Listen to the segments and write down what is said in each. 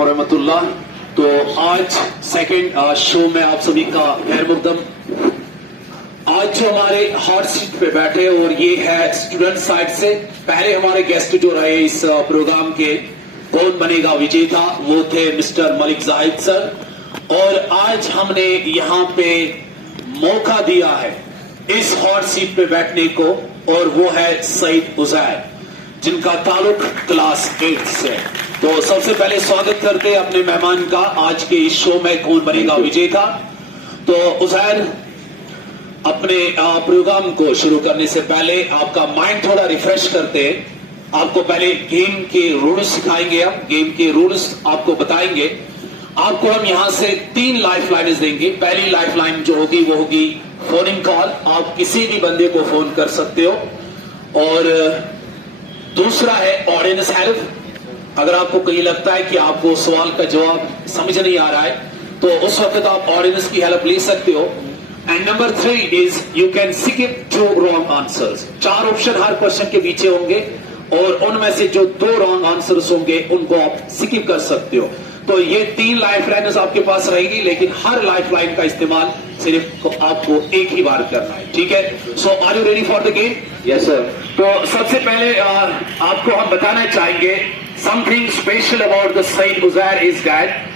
व रहमतुल्लाह। तो आज सेकंड शो में आप सभी का खैर मुकदम। आज जो हमारे हॉट सीट पे बैठे और ये है स्टूडेंट साइड से पहले हमारे गेस्ट जो रहे इस प्रोग्राम के कौन बनेगा विजेता वो थे मिस्टर मलिक जाहिद सर। और आज हमने यहाँ पे मौका दिया है इस हॉट सीट पे बैठने को और वो है सईद उजैर जिनका ताल्लुक क्लास 8 से। तो सबसे पहले स्वागत करते हैं अपने मेहमान का आज के इस शो में कौन बनेगा विजेता। तो उजैर अपने प्रोग्राम को शुरू करने से पहले आपका माइंड थोड़ा रिफ्रेश करते हैं। आपको पहले गेम के रूल्स सिखाएंगे, हम गेम के रूल्स आपको बताएंगे। आपको हम यहां से 3 लाइफ लाइन्स देंगे। पहली लाइफ लाइन जो होगी वो होगी फोनिंग कॉल, आप किसी भी बंदे को फोन कर सकते हो। और दूसरा है ऑडियंस हेल्प, अगर आपको कहीं लगता है कि आपको सवाल का जवाब समझ नहीं आ रहा है तो उस वक्त आप ऑडियंस की हेल्प ले सकते हो। And number 3 is you can skip 2 wrong answers. 4 option her question के पीछे होंगे और उनमें से जो 2 रॉन्ग आंसर्स होंगे उनको आप स्किप कर सकते हो। तो ये 3 लाइफ लाइन्स आपके पास रहेगी, लेकिन हर लाइफ लाइन का इस्तेमाल सिर्फ आपको एक ही बार करना है, ठीक है। So are you ready for the game? Yes sir. तो सबसे पहले आपको हम बताना चाहेंगे something special about the Saeed Uzair is that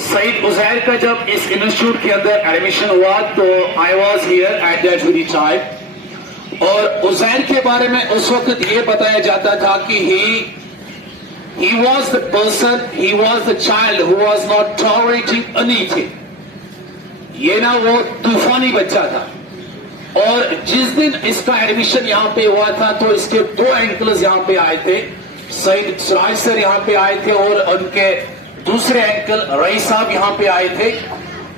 Saeed Uzair का जब इस इंस्टीट्यूट के अंदर एडमिशन हुआ तो I was here at that very time. और उजैर के बारे में उस वक्त ये बताया जाता था कि he was the person, he was the child who was not tolerating anything. ये ना वो तूफानी बच्चा था। और जिस दिन इसका एडमिशन यहाँ पे हुआ था तो इसके 2 अंकल्स यहाँ पे आए थे। सईद सिराज सर यहाँ पे आए थे और उनके दूसरे अंकल रईस साहब यहाँ पे आए थे।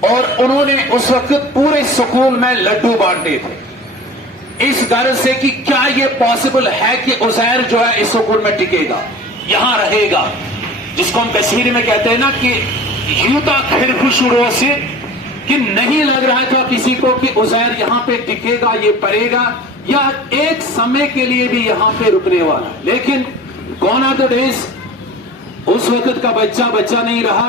और उन्होंने उस वक्त पूरे स्कूल में लड्डू बांटे थे इस गर्ज से कि क्या ये पॉसिबल है कि उजैर जो है इस स्कूल में टिकेगा, यहां रहेगा, जिसको हम कश्मीरी में कहते हैं ना कि यूता खिर शुरू से कि नहीं लग रहा था किसी को कि उजैर यहां पे टिकेगा, ये पड़ेगा या एक समय के लिए भी यहां पे रुकने वाला। लेकिन गॉन आर द डेज, उस वक्त का बच्चा बच्चा नहीं रहा।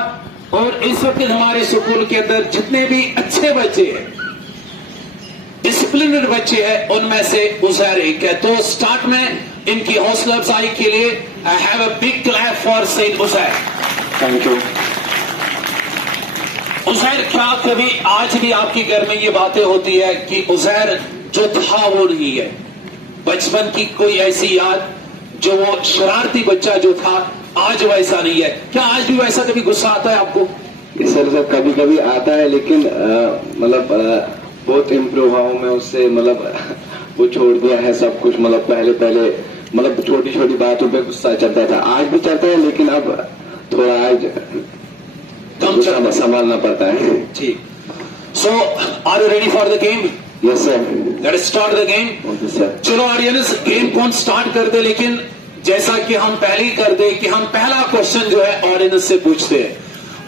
और इस वक्त हमारे स्कूल के अंदर जितने भी अच्छे बच्चे हैं, डिसिप्लिनड बच्चे हैं, उनमें से उजैर एक है। तो स्टार्ट में इनकी हौसला अफजाई के लिए I have a big clap for Saeed Uzair. Thank you. Uzair, क्या कभी आज भी आपके घर में ये बातें होती है कि उजैर जो था वो नहीं है? बचपन की कोई ऐसी याद जो वो शरारती बच्चा जो था आज वैसा नहीं है? क्या आज भी वैसा कभी गुस्सा आता है आपको? सर कभी कभी आता है, लेकिन मतलब बहुत इम्प्रूव हुआ हूं मैं उससे। मतलब वो छोड़ दिया है सब कुछ। मतलब पहले मतलब छोटी छोटी बातों पे गुस्सा चलता था, आज भी चलता है, लेकिन अब थोड़ा आज कम संभालना पड़ता है। ठीक। So are you ready for the game? Yes sir. Let's start the game. Okay sir. चलो ऑडियंस, गेम कौन स्टार्ट कर दे, लेकिन जैसा कि हम पहले ही कर दे कि हम पहला क्वेश्चन जो है ऑडियंस से पूछते हैं।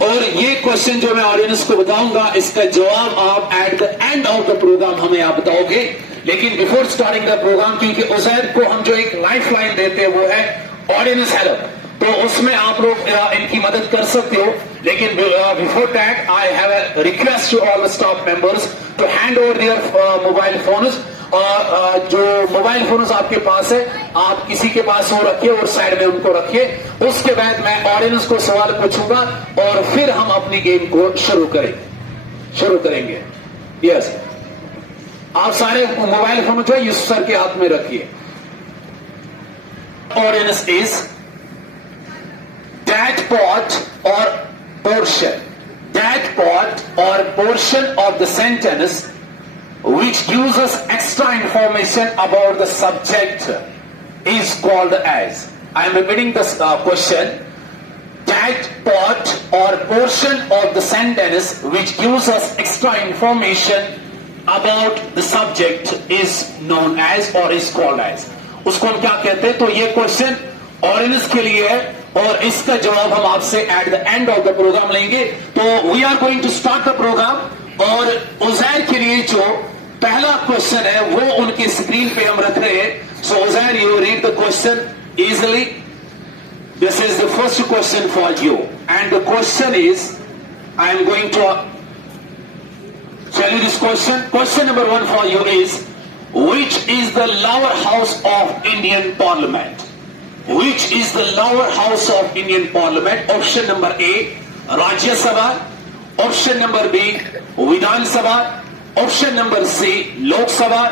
और ये क्वेश्चन जो मैं ऑडियंस को बताऊंगा इसका जवाब आप at the end of the program हमें आप बताओगे। लेकिन बिफोर स्टार्टिंग द प्रोग्राम, क्योंकि उजैर को हम जो एक लाइफ लाइन देते हैं वो है ऑडियंस हेल्प, तो उसमें आप लोग इनकी मदद कर सकते हो। लेकिन before that I have a request to all the staff members to hand over their mobile phones. और जो मोबाइल फोन्स आपके पास है आप किसी के पास वो रखिए और साइड में उनको रखिए। उसके बाद मैं ऑडियंस को सवाल पूछूंगा और फिर हम अपनी गेम को शुरू करेंगे। यस, आप सारे मोबाइल फोन जो है यूसुफ सर के हाथ में रखिए। ऑडियंस इज दैट पार्ट और पोर्शन, दैट पार्ट और portion of the sentence which gives us extra information about the subject is called as, I am repeating this question, that part or portion of the sentence which gives us extra information about the subject is known as or is called as, उसको हम क्या कहते हैं? तो ये question audience के लिए है और इसका जवाब हम आपसे at the end of the program लेंगे। तो we are going to start the program. और उजैर के लिए जो पहला क्वेश्चन है वो उनकी स्क्रीन पे हम रख रहे हैं। So Uzair, you read the question easily. This is the first question for you, and the question is, I am going to tell you this question. Question number 1 for you is, which is the lower house of Indian Parliament? Which is the lower house of Indian Parliament? Option number A, Rajya Sabha. Option number B, Vidhan Sabha. Option number C, Lok Sabha.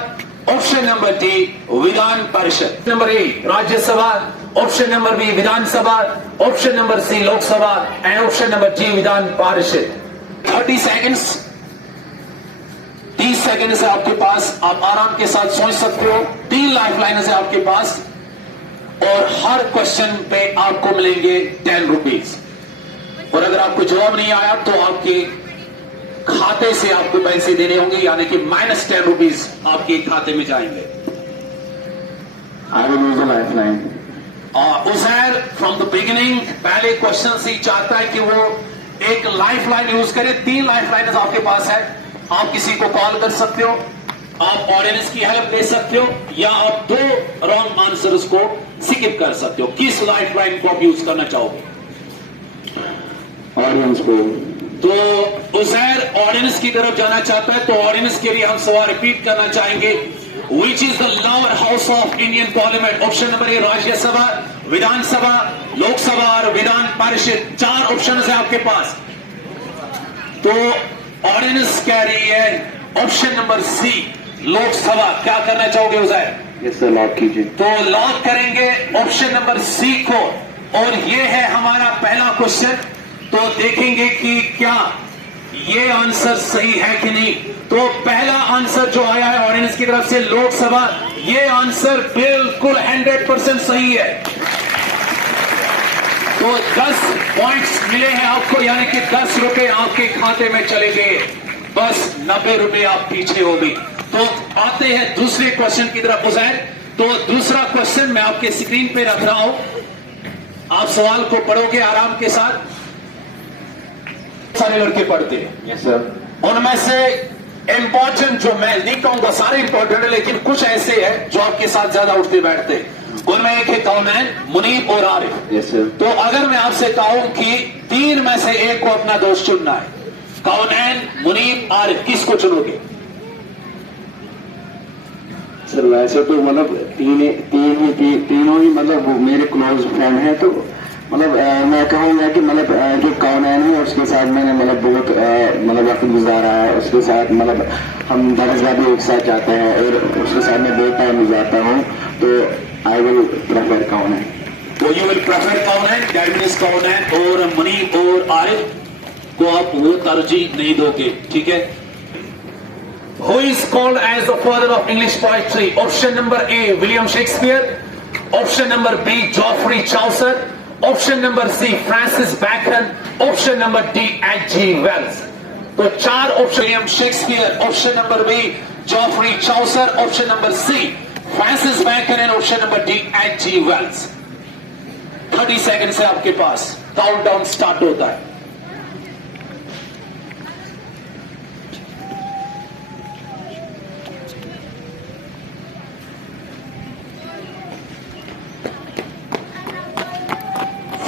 Option number D, Vidhan Parishad. Number A, Rajya Sabha. Option number B, Vidhan Sabha. Option number C, Lok Sabha. And option number D, Vidhan Parishad. 30 seconds. 30 second है आपके पास, आप आराम के साथ सोच सकते हो। 3 life line है आपके पास और हर क्वेश्चन पे आपको मिलेंगे 10 रुपीज। और अगर आपको जवाब नहीं आया तो आपके खाते से आपको पैसे देने होंगे, यानी कि -10 रुपीज आपके खाते में जाएंगे। I will use a lifeline. Uzair from the beginning पहले क्वेश्चन से ही चाहता है कि वो एक लाइफ लाइन यूज करे। 3 लाइफ लाइन आपके पास है, आप किसी को कॉल कर सकते हो, आप ऑडियंस की हेल्प ले सकते हो, या आप 2 रॉन्ग आंसर्स को स्किप कर सकते हो। किस लाइफ लाइन को आप यूज करना चाहोगे? ऑडियंस को। तो उजैर ऑडियंस की तरफ जाना चाहता है, तो ऑडियंस के लिए हम सवाल रिपीट करना चाहेंगे। Which is the lower house of Indian parliament? Option number A Rajya Sabha, Vidhan Sabha, Lok Sabha और विधान परिषद। 4 ऑप्शन है आपके पास। तो ऑडियंस कह रही है ऑप्शन नंबर सी, लोकसभा। क्या करना चाहोगे उजैर? यस सर, लॉक कीजिए। तो लॉक करेंगे ऑप्शन नंबर सी को, और ये है हमारा पहला क्वेश्चन। तो देखेंगे कि क्या ये आंसर सही है कि नहीं। तो पहला आंसर जो आया है ऑडियंस की तरफ से, लोकसभा, ये आंसर बिल्कुल 100% सही है। तो 10 पॉइंट्स मिले हैं आपको, यानी कि 10 रुपए आपके खाते में चले गए, बस 90 रुपए आप पीछे हो गई। तो आते हैं दूसरे क्वेश्चन की तरफ उजैर। तो दूसरा क्वेश्चन मैं आपके स्क्रीन पे रख रहा हूं, आप सवाल को पढ़ोगे आराम के साथ। सारे लड़के पढ़ते हैं। Yes sir. उनमें से इंपॉर्टेंट, जो मैं नहीं कहूंगा सारे इंपॉर्टेंट है, लेकिन कुछ ऐसे हैं जो आपके साथ ज्यादा उठते बैठते हैं। उनमें एक है कौनैन, मुनीब और आरिफ। Yes sir. तो अगर मैं आपसे कहूं कि 3 में से एक को अपना दोस्त चुनना है, कौनैन, मुनीब, आरिफ, किसको चुनोगे? सर वैसे तो मतलब तीनों ही मतलब वो मेरे क्लोज फ्रेंड हैं, तो मतलब मैं कहूँगा कि मतलब जो कौनैन है उसके साथ मैंने मतलब बहुत मतलब वक्त गुजारा है, उसके साथ मतलब हम दरगाह भी एक साथ जाते हैं और उसके साथ मैं बहुत टाइम गुजारता हूँ, तो आई विल प्रेफर कौनैन। तो you will prefer Kaunain, that means Kaunain. और मुनीब और आरिफ को आप वो तरजीह नहीं दोगे, ठीक है। Who is called as the father of English poetry? Option number A, William Shakespeare. Option number B, Geoffrey Chaucer. Option number C, Francis Bacon. Option number D, H.G. Wells. तो 4 option, William Shakespeare, option number B Geoffrey Chaucer, option number C Francis Bacon and option number D H.G. Wells. 30 second से आपके पास countdown start होता है।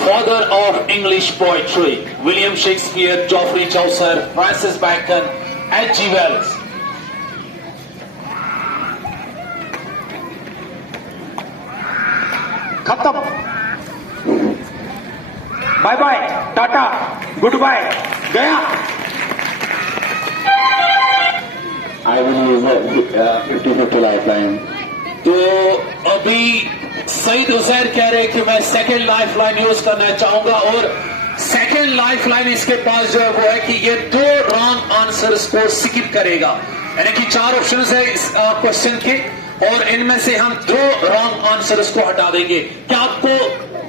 Father of English poetry, William Shakespeare, Geoffrey Chaucer, Francis Bacon, H.G. Wells. खत्म। Bye bye, tata, goodbye, गया। I will use a 50-50 lifeline. तो अभी सईद हुसैन कह रहे कि मैं सेकंड लाइफ लाइन यूज करना चाहूंगा, और सेकंड लाइफ लाइन इसके पास जो है वो है कि ये 2 रॉन्ग आंसर्स को स्किप करेगा, यानी कि 4 ऑप्शंस है इस क्वेश्चन के, और इनमें से हम 2 रॉन्ग आंसर्स को हटा देंगे। क्या आपको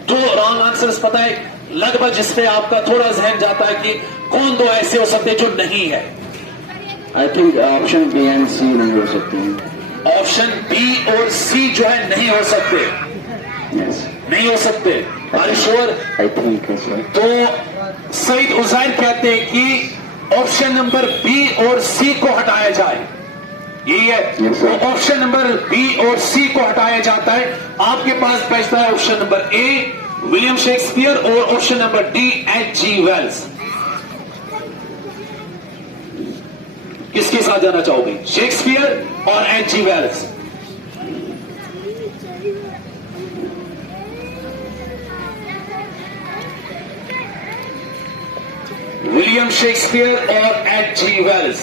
2 रॉन्ग आंसर्स पता है लगभग, जिसपे आपका थोड़ा जहन जाता है कि कौन 2 ऐसे हो सकते जो नहीं है? I think option B and C नहीं हो सकते हैं। ऑप्शन बी और सी जो है नहीं हो सकते। Yes. नहीं हो सकते। Are you sure? I think so. तो सईद हुसैन कहते हैं कि ऑप्शन नंबर बी और सी को हटाया जाए, यही है। Yes, sir. तो ऑप्शन नंबर बी और सी को हटाया जाता है, आपके पास बचता है option number A William Shakespeare और option number D H.G. Wells? किसके साथ जाना चाहोगे, शेक्सपियर और H.G. वेल्स? विलियम शेक्सपियर और H.G. वेल्स?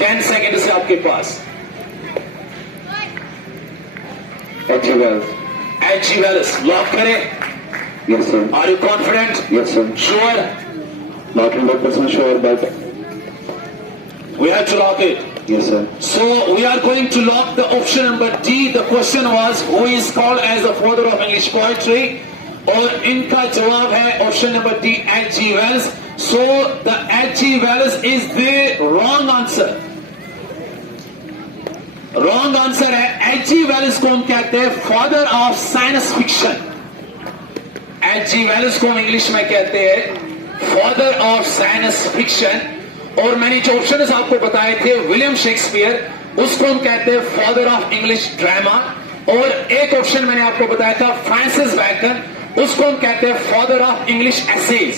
10 सेकेंड से आपके पास। H.G. Wells. H.G. Wells lock करें? Yes sir. Are you confident? Yes sir. Sure? Not 100% sure, but we have to lock it. yes sir. So we are going to lock the option number D. The question was who is called as the father of English poetry? और इनका जवाब है option number D H.G. Wells. So the H.G. Wells is the wrong answer. Wrong answer है H.G. Wells को हम कहते हैं father of science fiction. H.G. Wells को हम इंग्लिश में कहते हैं फादर ऑफ साइंस फिक्शन। और मैंने जो ऑप्शन आपको बताए थे, विलियम शेक्सपियर उसको हम कहते हैं फादर ऑफ इंग्लिश ड्रामा, और एक ऑप्शन मैंने आपको बताया था फ्रांसिस बैकन, उसको हम कहते हैं फादर ऑफ इंग्लिश एसेज।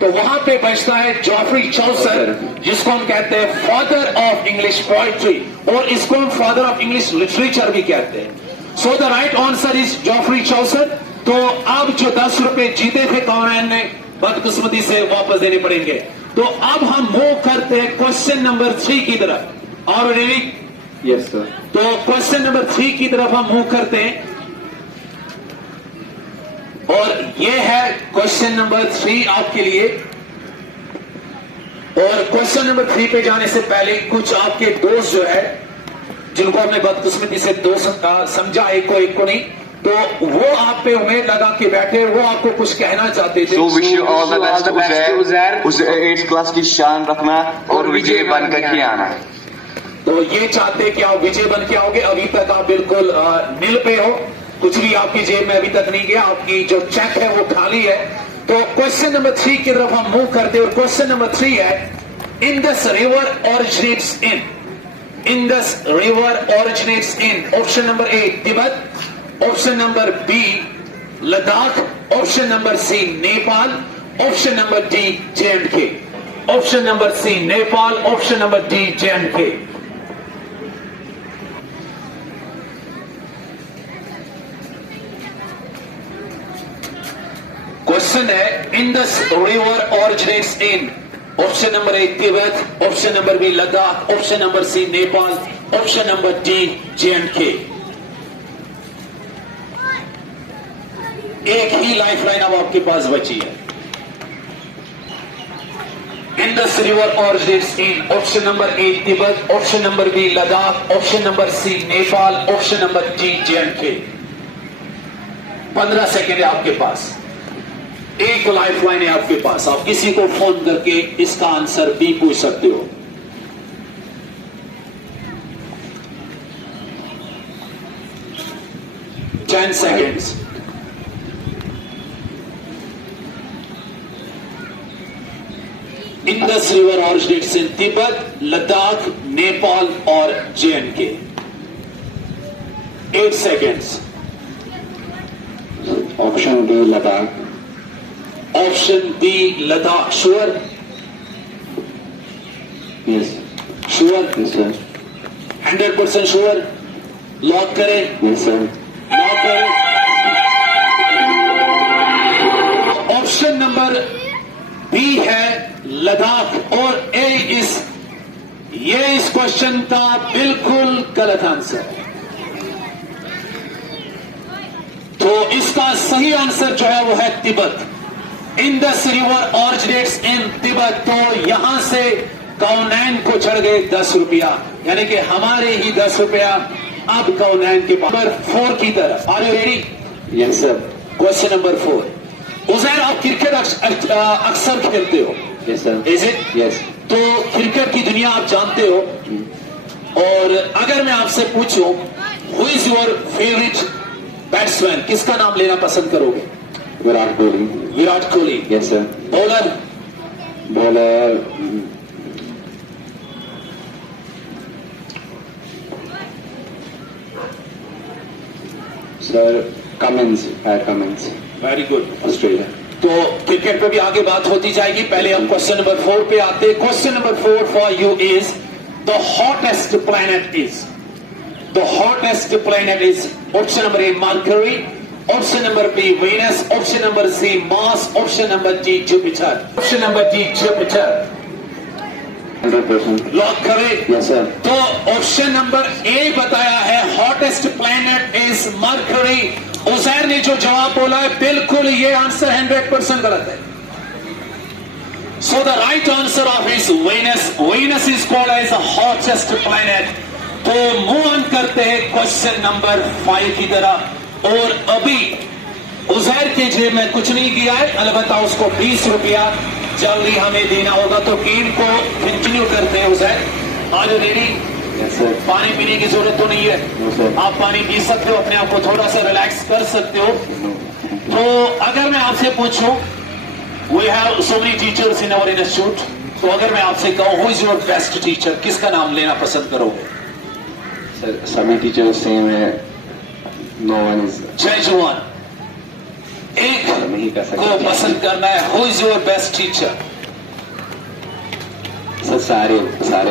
तो वहां पे बचता है जॉफ्री चौसर, जिसको हम कहते हैं फादर ऑफ इंग्लिश पोइट्री, और इसको हम फादर ऑफ इंग्लिश लिटरेचर भी कहते हैं। So the right answer is Geoffrey Chaucer. तो अब जो 10 रुपए जीते थे कॉमनैन ने, बदकिस्मती से वापस देने पड़ेंगे। तो अब हम मूव करते हैं क्वेश्चन नंबर 3 की तरफ। और रेडी? Yes sir. तो क्वेश्चन नंबर 3 की तरफ हम मूव करते हैं, और ये है क्वेश्चन नंबर 3 आपके लिए। और क्वेश्चन नंबर 3 पे जाने से पहले कुछ आपके दोस्त जो है, जिनको हमने बदकिस्मती से दोस्त समझा, एक को नहीं, तो वो आप पे उम्मीद लगा के बैठे, वो आपको कुछ कहना चाहते थे। So wish you all the best Uzair. उस 8th क्लास की शान रखना और विजय बनकर के आना। तो ये चाहते कि आप विजय बन के आओगे। अभी तक आप बिल्कुल नील पे हो, कुछ भी आपकी जेब में अभी तक नहीं गया, आपकी जो चेक है वो खाली है। तो क्वेश्चन नंबर 3 की तरफ हम मूव करते हैं। और क्वेश्चन नंबर 3 है, Indus river originates Indus river originates in option number A Tibet, option number B Ladakh, option number C Nepal, option number D J&K। Option number C Nepal, option number D J&K। Question है, Indus river originates in option number A Tibet, option number B Ladakh, option number C Nepal, option number D J&K। एक ही lifeline अब आपके पास बची है। Indus river originates in option number A Tibet, option number B Ladakh, option number C Nepal, option number D J&K। 15 second है आपके पास, एक लाइफलाइन है आपके पास। आप किसी को फोन करके इसका आंसर भी पूछ सकते हो। Ten seconds. Indus river originates in Tibet, Ladakh, Nepal और J&K। 8 seconds. Option B Ladakh. Option B Ladakh, sure? Yes. Sure? Yes sir. 100% sure? Lock करें? Yes sir. लॉक करें। ऑप्शन नंबर बी है लद्दाख, और ये इस क्वेश्चन का बिल्कुल गलत आंसर है। तो इसका सही आंसर जो है वो है Tibet. Indus river originates in Tibet. तो यहां से कौनैन को चढ़ गए 10 रुपया, यानी कि हमारे ही 10 रुपया अब कौनैन के नंबर 4 की तरफ। Are you ready? Yes sir. Question number 4। Uzair, आप क्रिकेट अक्सर खेलते हो? Yes sir. Is it? Yes. तो क्रिकेट की दुनिया आप जानते हो, और अगर मैं आपसे पूछूं who is your favourite batsman, किसका नाम लेना पसंद करोगे? Virat Kohli. Virat Kohli. Yes sir. Bowler? Bowler sir Cummins very good. Australia. तो क्रिकेट पे भी आगे बात होती जाएगी, पहले हम क्वेश्चन नंबर 4 पे आते हैं। Question number 4 for you is the hottest planet is, the hottest planet is option number A Mercury, option number B Venus, option number C Mars, option number D Jupiter, option number D Jupiter. 100%। Lock करें? Yes sir. तो option number A बताया है hottest planet is Mercury. Uzair ने जो जवाब बोला है बिल्कुल ये आंसर 100% गलत है। So the right answer of is Venus. Venus is called as the hottest planet. तो मूव ऑन करते हैं क्वेश्चन नंबर 5 की तरह। और अभी उजैर के जेब में कुछ नहीं किया है, अलबत्ता उसको 20 रुपया जल्दी हमें देना होगा। तो गेम को कंटिन्यू करते हैं। उजैर आज रेडी? Yes sir. पानी पीने की जरूरत तो नहीं है? No sir. आप पानी पी सकते हो, अपने आप को थोड़ा सा रिलैक्स कर सकते हो। तो अगर मैं आपसे पूछूं, we have so many teachers in our institute, तो अगर मैं आपसे कहूं who is your best teacher, किसका नाम लेना पसंद करोगे? सर सभी टीचर्स सेम है, no one is. Jai Jawan. एक नहीं कर को सकते पसंद करना है। Who is your best teacher? Sir, सारे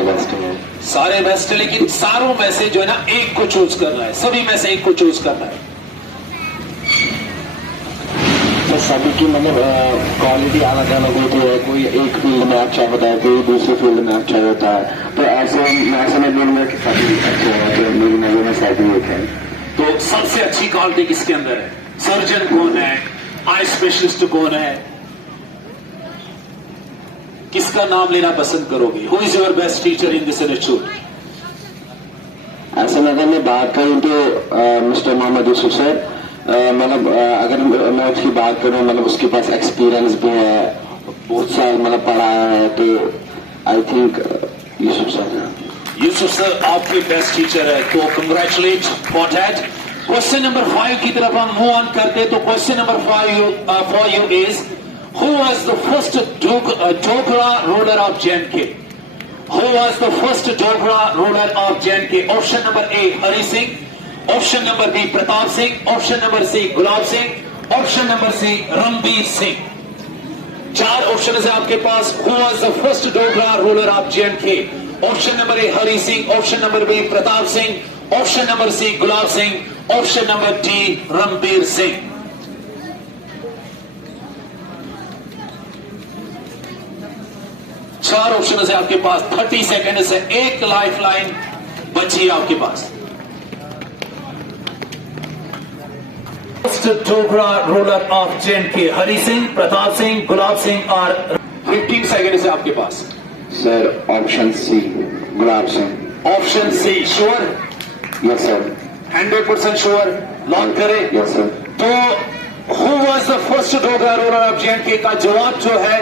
बेस्ट हैं। सारे बेस्ट है, लेकिन सारों में से जो है ना एक को चूज करना है, सभी में से एक को चूज करना है। सर सभी की मतलब क्वालिटी अलग अलग होती है, कोई एक फील्ड में अच्छा होता है, कोई दूसरे फील्ड में अच्छा होता है। तो ऐसे मैं बोलूंगा कि सभी अच्छे हैं, तो मेरी नजर में सभी एक है। तो सबसे अच्छी क्वालिटी किसके अंदर है? सर्जन कौन है? आई स्पेशलिस्ट कौन है? किसका नाम लेना पसंद करोगे? Who is your best teacher in this institute? ऐसे में अगर मैं बात करूं तो मिस्टर मोहम्मद यूसुफ सर, मतलब अगर मैं उसकी बात करूं, मतलब उसके पास एक्सपीरियंस भी है, बहुत साल मतलब पढ़ाया है, तो I think Yusuf sir. Yusuf sir आपके बेस्ट टीचर है, तो congratulate for that. Question number 5 की तरफ हम मूव ऑन करते हैं। तो question number 5 for you is who was the first Dogra ruler of J&K? Who was the first Dogra ruler of J&K? Option number A Hari Singh, option number B Pratap Singh, option number C Gulab Singh, option number C Ranbir Singh। 4 option है आपके पास। Who was the first Dogra ruler of J&K? Option number A Hari Singh, option number B Pratap Singh, option number C Gulab Singh, option number D Ranbir Singh। चार option है आपके पास। 30 second से एक life line बची है आपके पास। First Dogra ruler of J&K Hari Singh, Pratap Singh, Gulab Singh और 15 सेकेंड से आपके पास। Sir option C Gulab Singh. Option C sure? Yes sir. 100% sure? Lock करें? Yes sir. तो who was the first Dogra ruler of J&K का जवाब जो है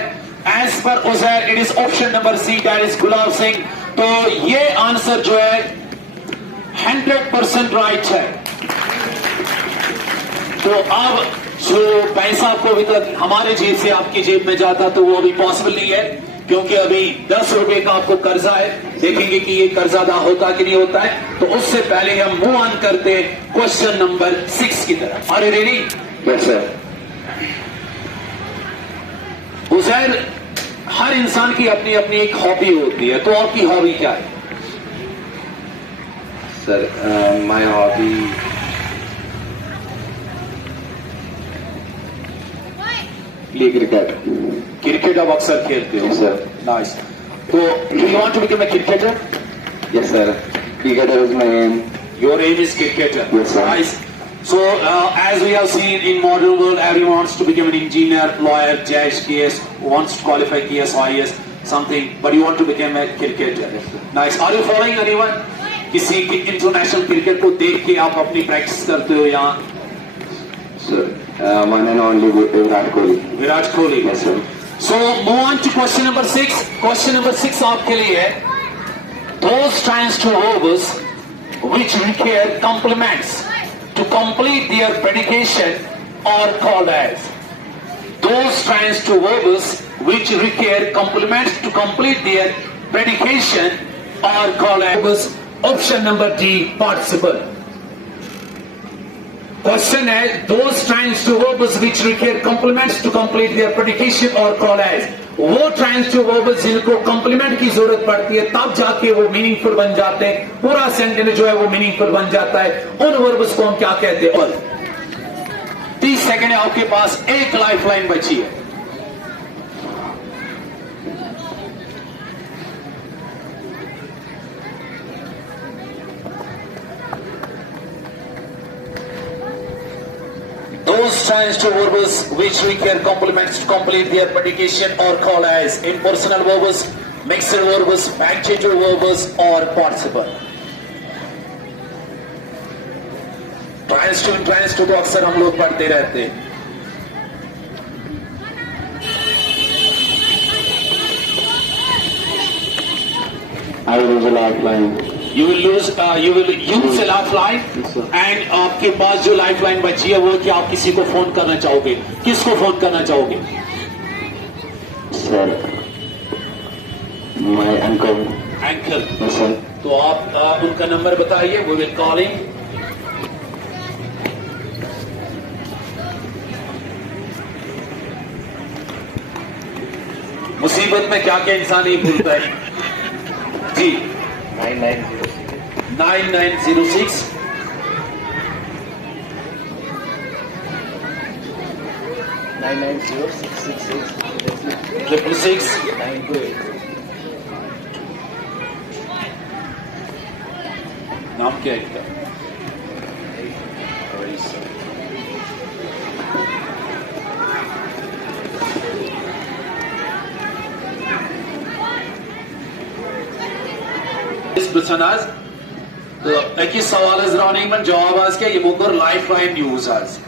as per Uzair it is option number C, that is Gulab Singh. तो ये आंसर जो है 100% राइट है। तो अब जो पैसा आपको अभी तक हमारे जेब से आपकी जेब में जाता, तो वो अभी पॉसिबल नहीं है, क्योंकि अभी 10 रुपए का आपको कर्जा है। देखेंगे कि ये कर्जा अदा होता कि नहीं होता है। तो उससे पहले हम मूव ऑन करते हैं क्वेश्चन नंबर 6 की तरफ। Are you ready? Yes sir. Uzair, हर इंसान की अपनी अपनी एक हॉबी होती है, तो आपकी हॉबी क्या है? Sir my hobby play cricket. Cricket आप अक्सर खेलते हो? Yes, sir. नाइस। तो do you want to become a cricketer? Yes sir, cricketer is my aim. Your aim is cricketer. Yes, sir. Nice. So, as we have seen in modern world, everyone wants to become an engineer, lawyer, judge, KS, wants to qualify KS, IAS, something, but you want to become a cricketer. Yes, sir. Nice. Are you following anyone? किसी international cricket को देख के आप अपनी practice करते हो यहाँ? Sir one and only Virat Kohli. Virat Kohli. Yes sir. So, move on to question number 6. Question number 6 आपके लिए है, those transferers which require complements to complete their predication are called as. Those transferers which require complements to complete their predication are called as. Option number D, participle. Question है those trans to verbs which require complements to complete their predication or call as, वो trans to verbs जिनको complement की जरूरत पड़ती है तब जाके वो मीनिंगफुल बन जाते हैं, पूरा सेंटेंस जो है वो मीनिंगफुल बन जाता है, उन verbs को हम क्या कहते हैं। और 30 सेकंड है आपके पास, एक लाइफ लाइन बची है। Those trans to verbs which require complements to complete their predication or call as impersonal verbs, mixed verbs, adjective verbs or participle. ट्रांस टू तो अक्सर हम लोग पढ़ते रहते हैं। I will use a lifeline. You will use a lifeline and आपके पास जो लाइफलाइन बची है वो कि आप किसी को फोन करना चाहोगे, किसको फोन करना चाहोगे? Sir, my uncle. Uncle. Yes, sir. तो आप उनका नंबर बताइए, वो विल कॉलिंग। मुसीबत में क्या क्या इंसान नहीं भूलता है जी। 9906 666 नाम क्या है इनका? Ökis savalas running cevap az ki yumgur lifeline use az.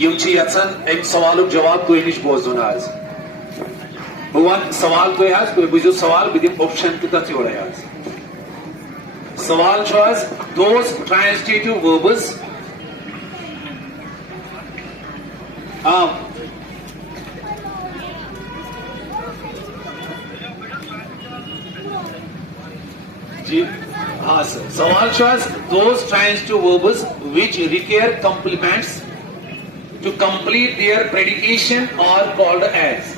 Yumchi yatsan ek savaluk cevap koyniş bozun az. Buvan saval koy az, koy bu saval bidim option kita çoğra az. Saval şu az, those transitive verbs जी हाँ sir, सवाल shows those transitive verbs which require complements to complete their predication are called as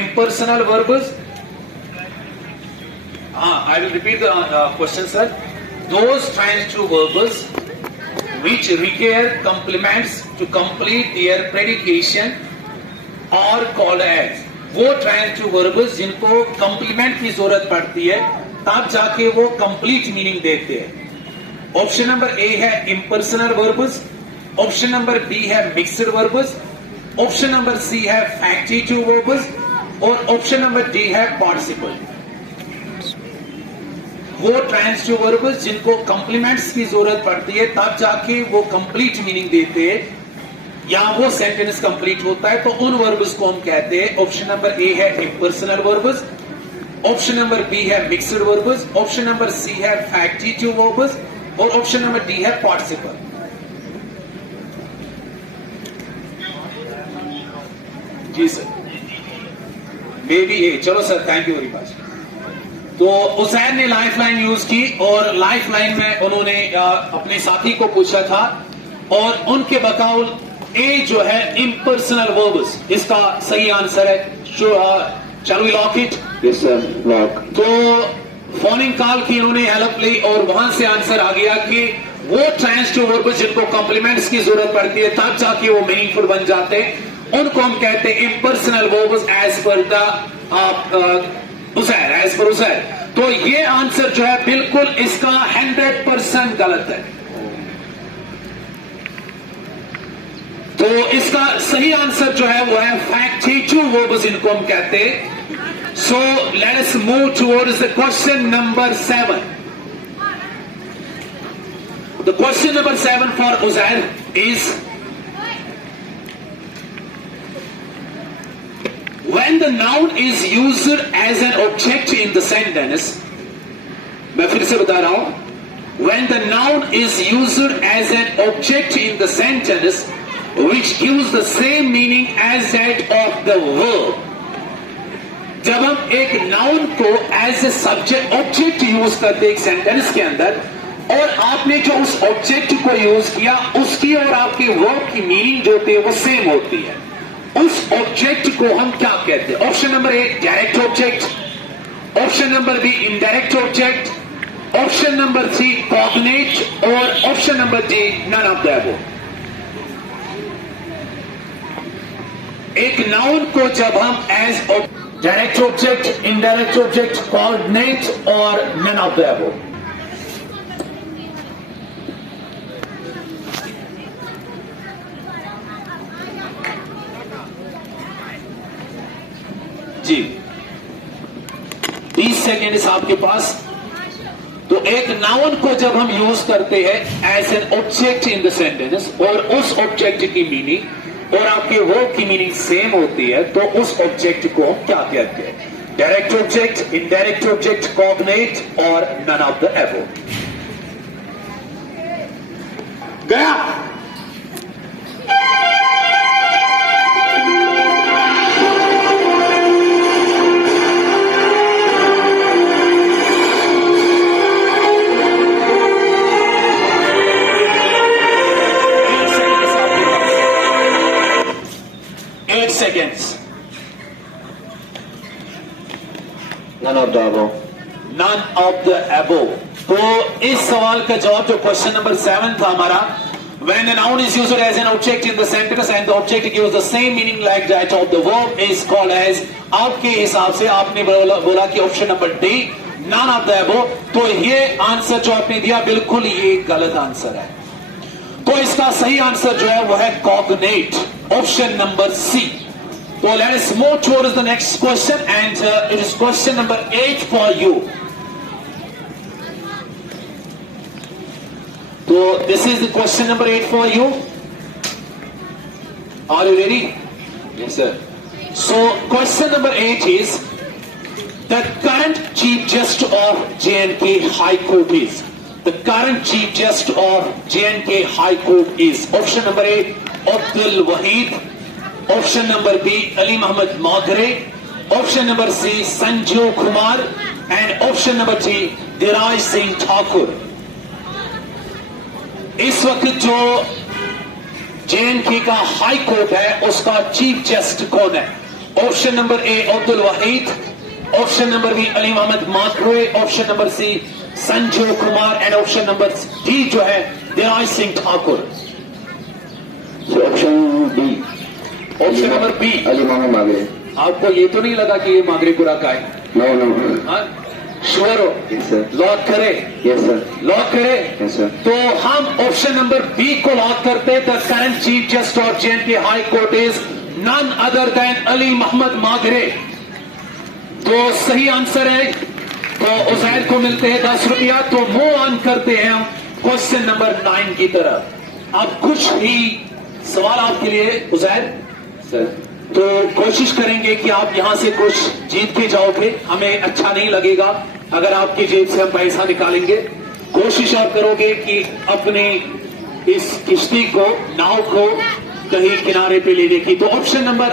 impersonal verbs. I will repeat the question, sir. Those transitive verbs which require complements to complete their predication are called as, वो transitive verbs जिनको complement की जरूरत पड़ती है तब जाके वो complete meaning देते हैं। ऑप्शन नंबर ए है impersonal verbs, option number B है mixed verbs, option number C है फैक्टिटिव वर्ब्स और ऑप्शन नंबर डी है पार्टिसिपल। वो ट्रांसिटिव वर्ब्स जिनको कंप्लीमेंट्स की जरूरत पड़ती है तब जाके वो कंप्लीट मीनिंग देते हैं या वो सेंटेंस कंप्लीट होता है, तो उन वर्ब्स को हम कहते हैं। ऑप्शन नंबर ए है impersonal verbs, option number B है mixed verbs, option number C है फैक्टिटिव वर्ब्स और ऑप्शन नंबर डी है पार्टिसिपल। जी सर, मे बी ए। चलो sir, thank you very much. तो उजैर ने लाइफलाइन यूज की और लाइफलाइन में उन्होंने अपने साथी को पूछा था और उनके बकौल ए जो है इम्पर्सनल वर्ब्स इसका सही आंसर है। Shall we lock it? Yes, sir. Lock. तो फोनिंग कॉल की उन्होंने हेल्प ली और वहां से आंसर आ गया कि वो ट्रांसिटिव वर्ब्स जिनको कॉम्प्लीमेंट्स की जरूरत पड़ती है तब जाके वो मीनिंगफुल बन जाते हैं, उनको हम कहते हैं impersonal verbs as per the Uzair, as per Uzair. तो ये आंसर जो है बिल्कुल इसका 100% गलत है। तो इसका सही आंसर जो है वो है फैक्टिटिव वर्ब्स इनको हम कहते हैं। So let us move towards the question number 7. The question number 7 for Uzair is, when the noun is used as an object in the sentence, मैं फिर से बता रहा हूं, when the noun is used as an object in the sentence which gives the same meaning as that of the verb, जब हम एक noun को as a subject object use करते एक सेंटेंस के अंदर और आपने जो उस ऑब्जेक्ट को यूज किया उसकी और आपके वर्ब की मीनिंग जो होती है वो सेम होती है, उस ऑब्जेक्ट को हम क्या कहते हैं? Option number A direct object, option number B indirect object, option number C cognate और option number D none of the above. एक नाउन को जब हम as direct object, indirect object, cognate और नन ऑफ द अबव, जी 20 second आपके पास। तो एक नाउन को जब हम यूज करते हैं as an object in the sentence और उस ऑब्जेक्ट की मीनिंग और आपके वर्ब की मीनिंग सेम होती है, तो उस ऑब्जेक्ट को हम क्या कहते हैं? Direct object, indirect object, cognate और नन ऑफ द अबव। गया। Seconds. None of the above. None of the above. तो इस सवाल का जवाब जो क्वेश्चन नंबर 7 था हमारा, when a noun is used as an object in the sentence and the object gives the same meaning like that of the verb is called as, आपके हिसाब से आपने बोला कि option number D none of the above, तो ये answer जो आपने दिया बिल्कुल ये गलत आंसर है। तो इसका सही आंसर जो है वो है cognate, option number C. So let us move towards the next question, and it is question number 8 for you. So this is the question number 8 for you. Are you ready? Yes sir. So question number 8 is, the current Chief Justice of J&K High Court is. The current Chief Justice of J&K High Court is. Option number A, Abdul Wahid. Option number B, Ali Muhammad Magre. Option number C, Sanjeev Kumar. And option number D, Diraj Singh Thakur. इस वक्त जो J&K का high court है उसका chief justice कौन है? Option number A Abdul Wahid, option number B Ali Mohammad Magrey, option number C Sanjeev Kumar and option number D जो है Dheeraj Singh Thakur. Option B, option number B Ali Mohammad Magrey. आपको ये तो नहीं लगा कि ये मागरेपुरा का है? नो नो, श्योर हो? Yes sir. लॉक करे? Yes sir. लॉक करे? Yes sir. तो हम ऑप्शन नंबर बी को लॉक करते हैं। The current chief justice of J&K high court is none other than Ali Mohammad Magrey. तो सही आंसर है, तो उजैर को मिलते हैं 10 रुपया। तो मूव ऑन करते हैं हम क्वेश्चन नंबर 9 की तरफ। अब कुछ ही सवाल आपके लिए उजैर सर, तो कोशिश करेंगे कि आप यहां से कुछ जीत के जाओगे। हमें अच्छा नहीं लगेगा अगर आपकी जेब से हम पैसा निकालेंगे। कोशिश आप करोगे कि अपने इस किश्ती को, नाव को कहीं किनारे पे लेने की। तो ऑप्शन नंबर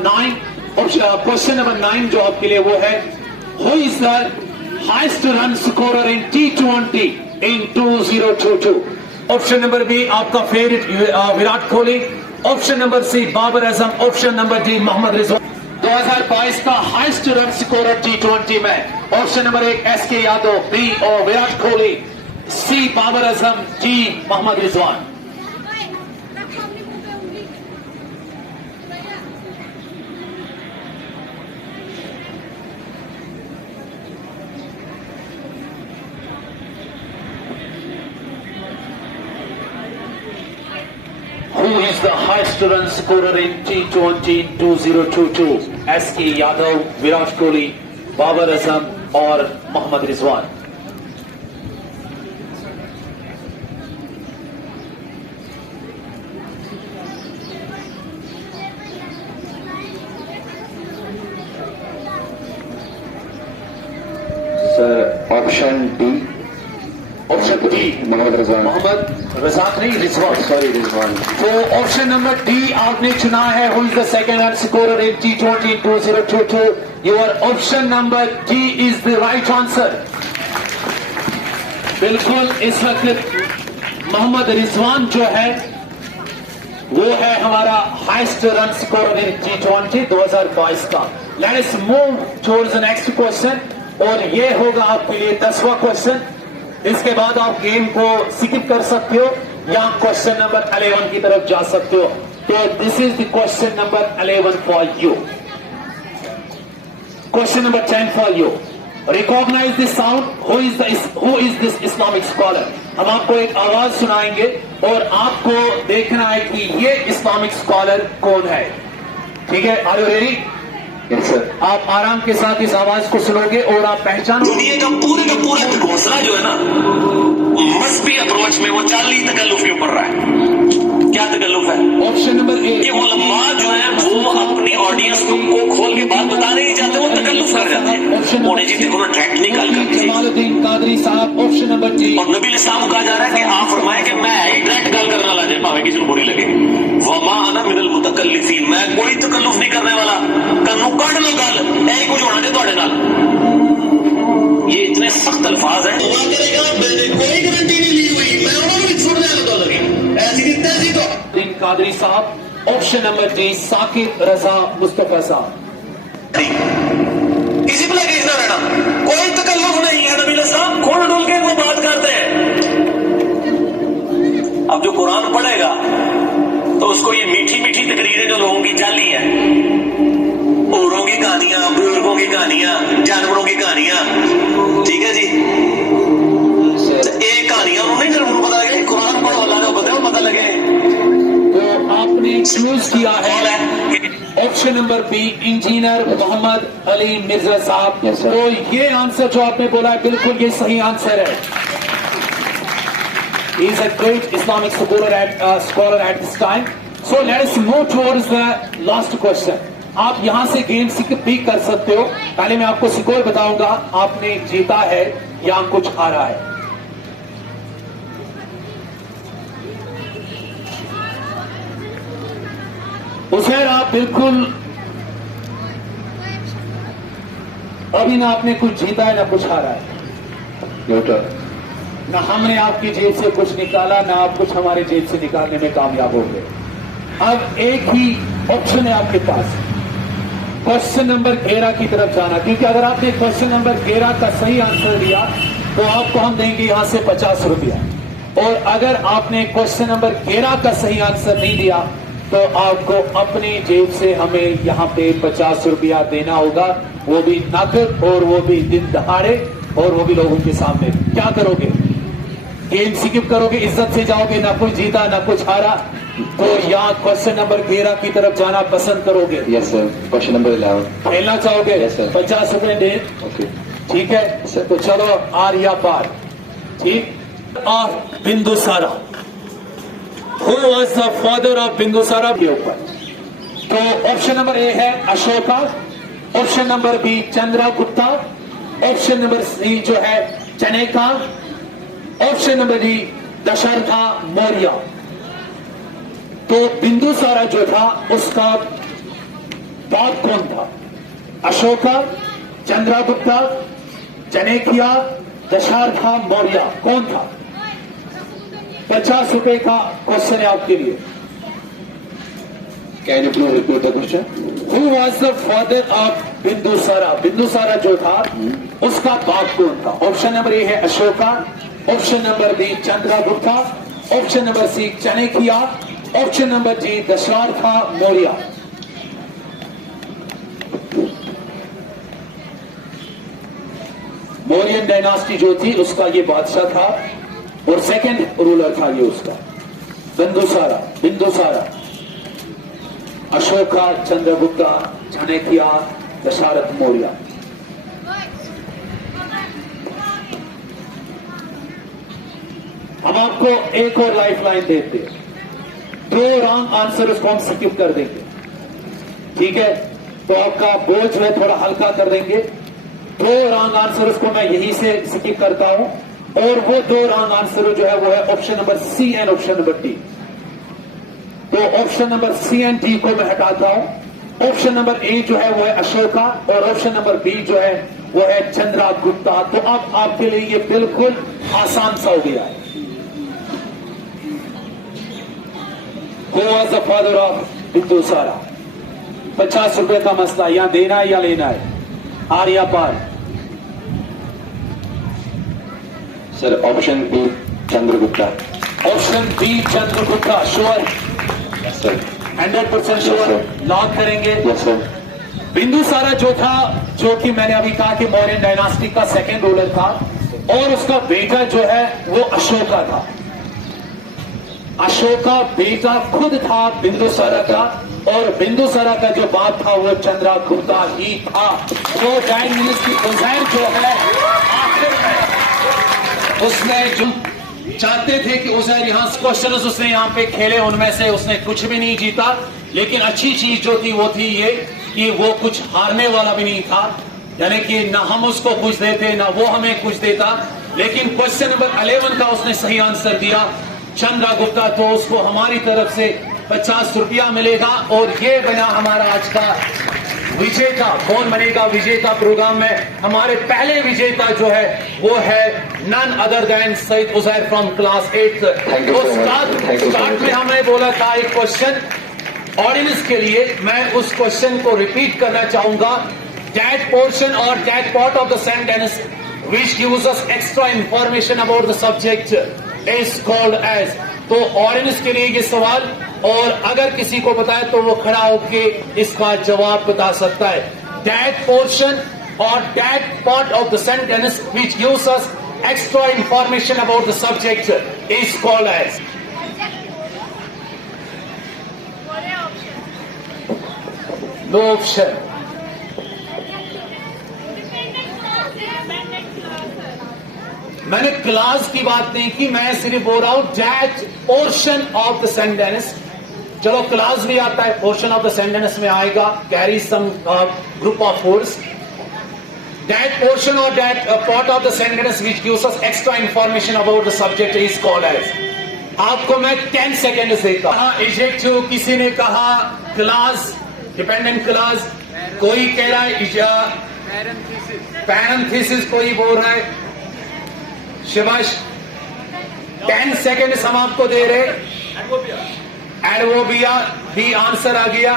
9, क्वेश्चन नंबर 9 जो आपके लिए वो है, who is the highest run scorer in T20 in 2022? Option number B आपका favourite Virat Kohli, option number C Babar Azam, option number D Mohammad Rizwan. 2022 का हाईएस्ट रन स्कोरर T20 में option number 1 SK Yadav, B और Virat Kohli, C Babar Azam, D Mohammad Rizwan. Who is the highest run scorer in T20 2022? SK Yadav, Virat Kohli, Babar Azam और Mohammad Rizwan. Sir option D, option D Mohammad Rizwan. Mohammad Razzaq नहीं, Rizwan, sorry Rizwan. तो option number D आपने चुना है। Who is the second run scorer in T20 2022? Your option number D is the right answer. बिल्कुल इस वक्त मोहम्मद रिजवान जो है वो है हमारा highest run score in T20 2022 का। Let us move towards the next question और ये होगा आपके लिए 10वां क्वेश्चन। इसके बाद आप गेम को स्किप कर सकते हो या क्वेश्चन नंबर 11 की तरफ जा सकते हो। तो this is the question number 11 for you. Question number 10 for you. Recognize this sound. Who is this Islamic scholar. हम आपको एक आवाज सुनाएंगे और आपको देखना है कि ये इस्लामिक स्कॉलर कौन है। ठीक है, are you ready? Yes sir. आप आराम के साथ इस आवाज को सुनोगे और आप पहचानोगे। दुनिया का पूरा घोंसला जो है ना मस्बी अप्रोच में वो चाली तकल्लुफ के ऊपर रहा है। क्या तकल्लुफ है? ऑप्शन नंबर ए। ये उलमा जो है वो अपनी ऑडियंस को खोल के बात बताने नहीं चाहते, वो तकल्लुफ कर जाते हैं। उन्हें जी देखो ना ट्रैक्ट निकाल कर जमालुद्दीन कादरी साहब ऑप्शन नंबर डी। और नबी इस्लाम कहा जा रहा है कि आप फरमाए कि मैं ही ट्रैक्ट गाल करने वाला है, भावे किसी को बुरी लगे। वमा अना मिनल मुतकल्लिफीन, मैं कोई तकल्लुफ नहीं करने वाला। कन्नू काट लो गल, यही कुछ होना दे थोड़े नाल। ये इतने सख्त अल्फाज हैं। मैंने कोई गारंटी नहीं ली हुई, मैं उन्होंने भी छोड़ने वाला तो लगी ऐसी नहीं तैसी तो। कादरी साहब ऑप्शन नंबर डी। साकिब रजा मुस्तफा साहब। किसी पर लगे ना रहना, कोई तकल्लुफ नहीं है। नबी इस्लाम खोल डोल के वो बात करते हैं। अब जो कुरान पढ़ेगा तो उसको ये मीठी मीठी तकरीरें जो लोगों की जाली है, औरों की कहानियां, बुजुर्गों की कहानियां, जानवरों की कहानियां, ठीक है जी, एक कहानियां उन्होंने फिर उनको पता लगे कुरान पढ़ो, अल्लाह का पता लगे। तो आपने चूज किया है option number B engineer Mohammad Ali Mirza sahab. Yes, sir. तो ये आंसर जो आपने बोला है बिल्कुल ये सही आंसर है। He is a great Islamic scholar at this time. So let us move towards the last question. आप यहां से गेम स्किप भी कर सकते हो। पहले मैं आपको स्कोर बताऊंगा, आपने जीता है या कुछ हारा है। उसेर आप बिल्कुल अभी ना आपने कुछ जीता है ना कुछ हारा है। ना हमने आपकी जेब से कुछ निकाला ना आप कुछ हमारे जेब से निकालने में कामयाब हो गए। अब एक ही ऑप्शन है आपके पास, क्वेश्चन नंबर 13 की तरफ जाना। क्योंकि अगर आपने क्वेश्चन नंबर 13 का सही आंसर दिया तो आपको हम देंगे यहां से 50 रुपया, और अगर आपने क्वेश्चन नंबर 13 का सही आंसर नहीं दिया तो आपको अपनी जेब से हमें यहाँ पे 50 रुपया देना होगा, वो भी नकद और वो भी दिन दहाड़े और वो भी लोगों के सामने। क्या करोगे? गेम स्किप करोगे, इज्जत से जाओगे, ना कुछ जीता ना कुछ हारा, तो यहाँ क्वेश्चन नंबर 13 की तरफ जाना पसंद करोगे? Yes sir. क्वेश्चन नंबर 11 खेलना चाहोगे? Yes, sir. 50 रुपए दे। ओके ठीक है sir. तो चलो आर या पार। ठीक। और Bindusara, Who was the father of Bindusara के ऊपर? तो ऑप्शन नंबर ए है Ashoka, option number B Chandragupta, option number C जो है Chanakya, option number D Dashratha Maurya. तो बिंदुसारा जो था उसका बाप कौन था? अशोका, चंद्रगुप्ता, चनेकिया, दशरथा मौर्य, कौन था? 50 रुपए का क्वेश्चन है आपके लिए। Can you please repeat the question? Who was the father of Bindusara? Bindusara जो था उसका बाप कौन था? ऑप्शन नंबर ए है Ashoka, option number B Chandragupta, option number C Chanakya, option number D Dashratha Maurya. Mauryan dynasty जो थी उसका ये बादशाह था और सेकंड रूलर था ये उसका बिंदुसारा। अशोका, चंद्रगुप्ता, चाणक्य, दशरथ मौर्य। हम आपको एक और लाइफ लाइन देते हैं, 2 रॉन्ग आंसर उसको हम स्किप कर देंगे। ठीक है, तो आपका बोझ जो है थोड़ा हल्का कर देंगे। 2 रॉन्ग आंसर उसको मैं यहीं से स्किप करता हूं, और वो 2 रॉन्ग आंसर जो है वो है option number C and option number D. तो option number C and D को मैं हटाता हूं। ऑप्शन नंबर ए जो है वो है अशोका और ऑप्शन नंबर बी जो है वो है चंद्रा गुप्ता। तो अब आपके लिए ये बिल्कुल आसान सा हो गया है। Who was the father of बिंदु सारा? 50 रुपए का मसला, या देना है या लेना है? आर्या पार। Sir option B Chandragupta. Option B Chandragupta, sure? Yes sir. 100% sure? Lock करेंगे? Yes sir. बिंदुसारा जो था, जो कि मैंने अभी कहा कि मौर्य डायनास्टी का सेकेंड रूलर था, और उसका बेटा जो है वो अशोका था। अशोका बेटा खुद था बिंदुसारा का, और बिंदुसारा का जो बाप था वो चंद्रगुप्ता ही था। तो जैन मिनिस्ट्री उज़ैर जो है आखिर में उसने जो चाहते थे कि उज़ैर यहाँ क्वेश्चन उसने यहाँ पे खेले, उनमें से उसने कुछ भी नहीं जीता। लेकिन अच्छी चीज जो थी वो थी ये कि वो कुछ हारने वाला भी नहीं था, यानी कि ना हम उसको कुछ देते ना वो हमें कुछ देता। लेकिन क्वेश्चन नंबर 11 का उसने सही आंसर दिया, चंद्रगुप्ता, तो उसको हमारी तरफ से 50 रुपया मिलेगा। और ये बना हमारा आज का विजेता। कौन बनेगा विजेता प्रोग्राम में? हमारे पहले विजेता जो है वो है none other than Saeed Uzair from class 8। तो स्टार्ट में हमने बोला था एक क्वेश्चन ऑडियंस के लिए, मैं उस क्वेश्चन को रिपीट करना चाहूंगा। दैट पोर्शन और that part of the sentence which gives us extra information about the subject is called as। तो ऑडियंस के लिए ये सवाल, और अगर किसी को बताए तो वो खड़ा होके इसका जवाब बता सकता है। दैट पोर्शन और that part of the sentence which gives us extra information about the subject is called as। No option. मैंने क्लास की बात नहीं की, मैं सिर्फ बोल रहा हूं that portion of the sentence. चलो क्लास भी आता है, पोर्शन ऑफ द सेंटेंस में आएगा, carry some group of words. That portion और that part of the sentence which gives us extra information about the subject is called as. आपको मैं 10 second देता हूं। एडजेक्टिव किसी ने कहा, क्लास, डिपेंडेंट क्लास, कोई कह रहा है पैरेंथेसिस, कोई बोल रहा है शिवाश। 10 सेकेंड हम आपको दे रहे। एडवोबिया भी आंसर आ गया,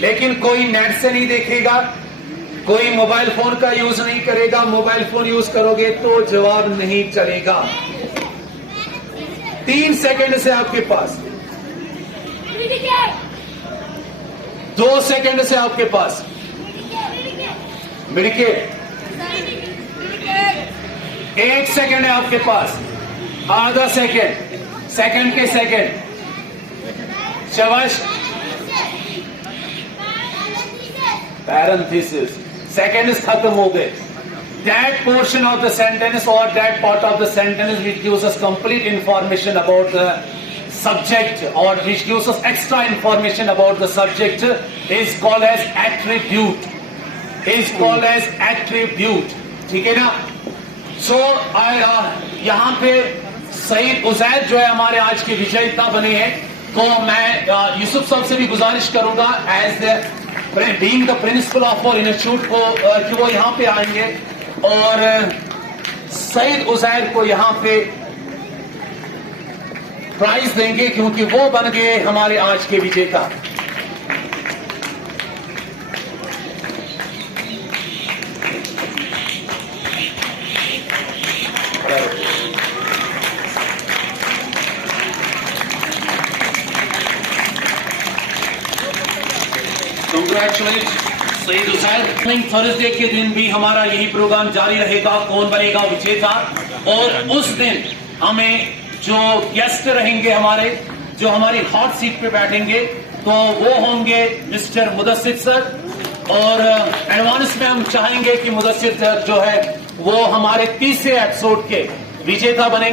लेकिन कोई नेट से नहीं देखेगा, कोई मोबाइल फोन का यूज नहीं करेगा। मोबाइल फोन यूज करोगे तो जवाब नहीं चलेगा। 3 सेकेंड से आपके पास, 2 सेकेंड से आपके पास मिडकेट, 1 सेकेंड है आपके पास, आधा सेकेंड, सेकेंड के सेकेंड, शाबाश। पैरेंथेसिस, सेकेंड खत्म हो गए। That portion of the sentence और that part of the sentence which gives us complete information about the subject or which gives us extra information about the subject is called as attribute, is called as attribute। ठीक है ना? सो यहाँ पे सईद उज़ैर जो है हमारे आज के विजेता बने हैं। तो मैं यूसुफ साहब से भी गुजारिश करूंगा as being the principal of our institute को कि वो यहाँ पे आएंगे और सईद उज़ैर को यहाँ पे प्राइज देंगे, क्योंकि वो बन गए हमारे आज के विजेता। कंग्रेचुलेट सईद उज़ैर। थर्सडे के दिन भी हमारा यही प्रोग्राम जारी रहेगा, कौन बनेगा विजेता। और उस दिन हमें जो गेस्ट रहेंगे हमारे, जो हमारी हॉट सीट पे बैठेंगे, तो वो होंगे मिस्टर मुदस्सिर सर। और एडवांस में हम चाहेंगे कि मुदस्सिर सर जो है वो हमारे तीसरे एपिसोड के विजेता बने।